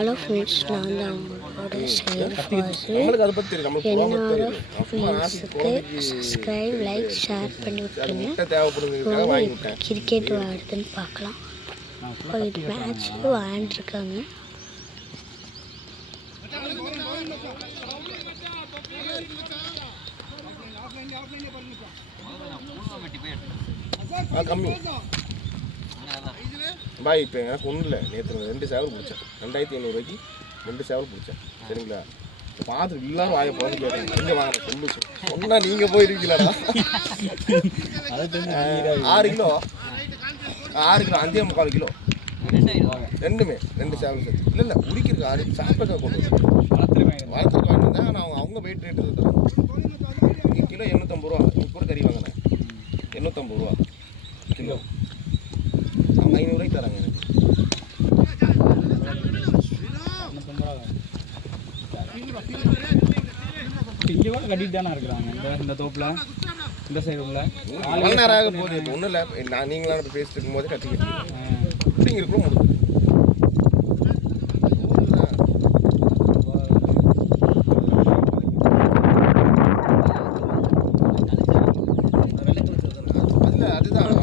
Hello friends, நான் தான் உங்களோட செல்ஃப் வாசு. என்னோட ஃப்ரெண்ட்ஸுக்கு சப்ஸ்கிரைப், லைக், ஷேர் பண்ணி விட்டுருங்க. கிரிக்கெட் விளையாடுதுன்னு பார்க்கலாம். இது மேட்ச் விளையாண்டுருக்காங்க. பாய் இப்போ எனக்கு ஒன்றும் இல்லை. நேற்று 2 சேவல் பிடிச்சேன். 2500 2 சேவல் பிடிச்சேன். சரிங்களா? இப்போ பார்த்துட்டு எல்லாரும் வாயை போட்டு கேட்டாங்க, எங்கே வாங்க சொல்லு சொன்னால் நீங்கள் போயிருக்கீங்களாடா. 6 கிலோ 5.25 கிலோ ரெண்டுமே 2 சேவல் சரி. இல்லை உரிக்கிறதுக்கு 6 சாப்பிட்றதுக்காக கொண்டு வந்து வளர்த்துக்கு வாங்கிட்டு வந்தேன். ஆனால் அவங்க வெயிட் ரேட்டு தராங்க. கிலோ 850 ரூபா. இப்போ கூட கறி வாங்கினேன் 850 ரூபா கிலோ. அவங்க 500 ரூபாய்க்கு தராங்க எனக்கு. இங்கே கூட கட்டிட்டு தானே இருக்கிறாங்க இந்த தோப்பில் இந்த சைடு உள்ள நேராக போகுது. இப்போ ஒன்றும் இல்லை, நான் நீங்களாம் பேசிட்டு இருக்கும்போது கட்டிக்கிட்டு இப்படிங்க இருக்கும் முடியுது. அதுதான்